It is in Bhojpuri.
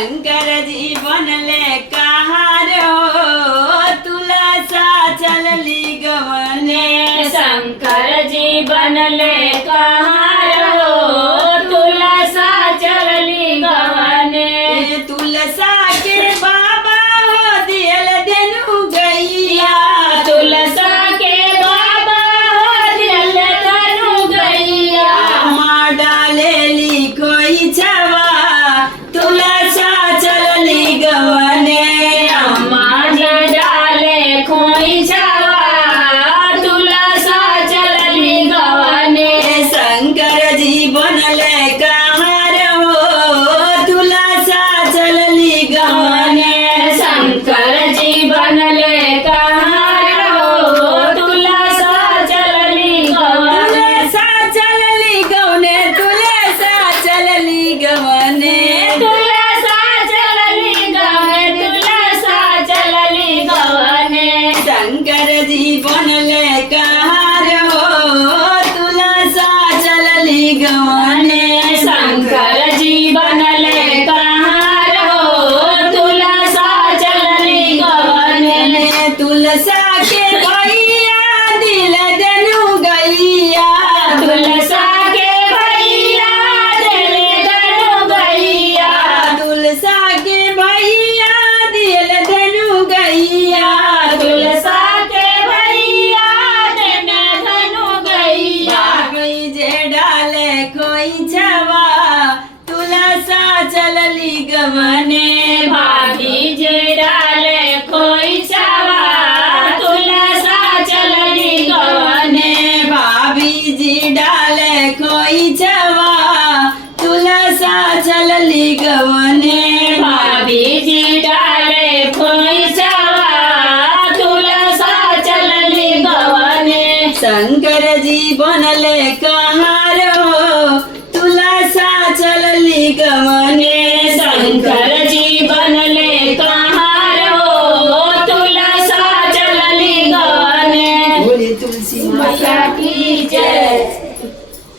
शंकर जी बनले कहार हो तुलसा चलली गवने। शंकर जी बनले कहार हो तुलसा चलली गवने। तुलसा के बाबा हो दियल देनु गैया। तुलसा के बाबा हो दियल देनु गैया। माँ डालेली कोई छवा तुलसा चलली गवने। माँ डाले खोई छवा तुलसा चलली गवने। शंकर जी बनले कहार हो तुलसा चलली गवने। शंकर जी बनले कहार हो तुलसा चलली गवने। तुलसा चलली गवने। तुलसा चलली गवने। तुलसा चलली गवने। तुलसा चलली गवने। शंकर जी बनले कहार हो तुलसा चलली गवने। शंकर जी बनले कहार हो तुलसा चलली गवने। तुलसा के भैया दिल देनु गैया। तुलसा के भैया दिल देनु गैया। तुलसा के भैया दिल देनु गैया। तुलसा के भैया दिल देनु गैया। भाभी जे डाले कोई छवा तुलसा चलली गवने। भाभी जे डाले खोई छवा तुलसा चलली गवने। भाभी जी डाले कोई छवा तुलसा चलली गवने। भाभी जी डाले खोई छवा तुलसा चलली गवने। शंकर जी बनले का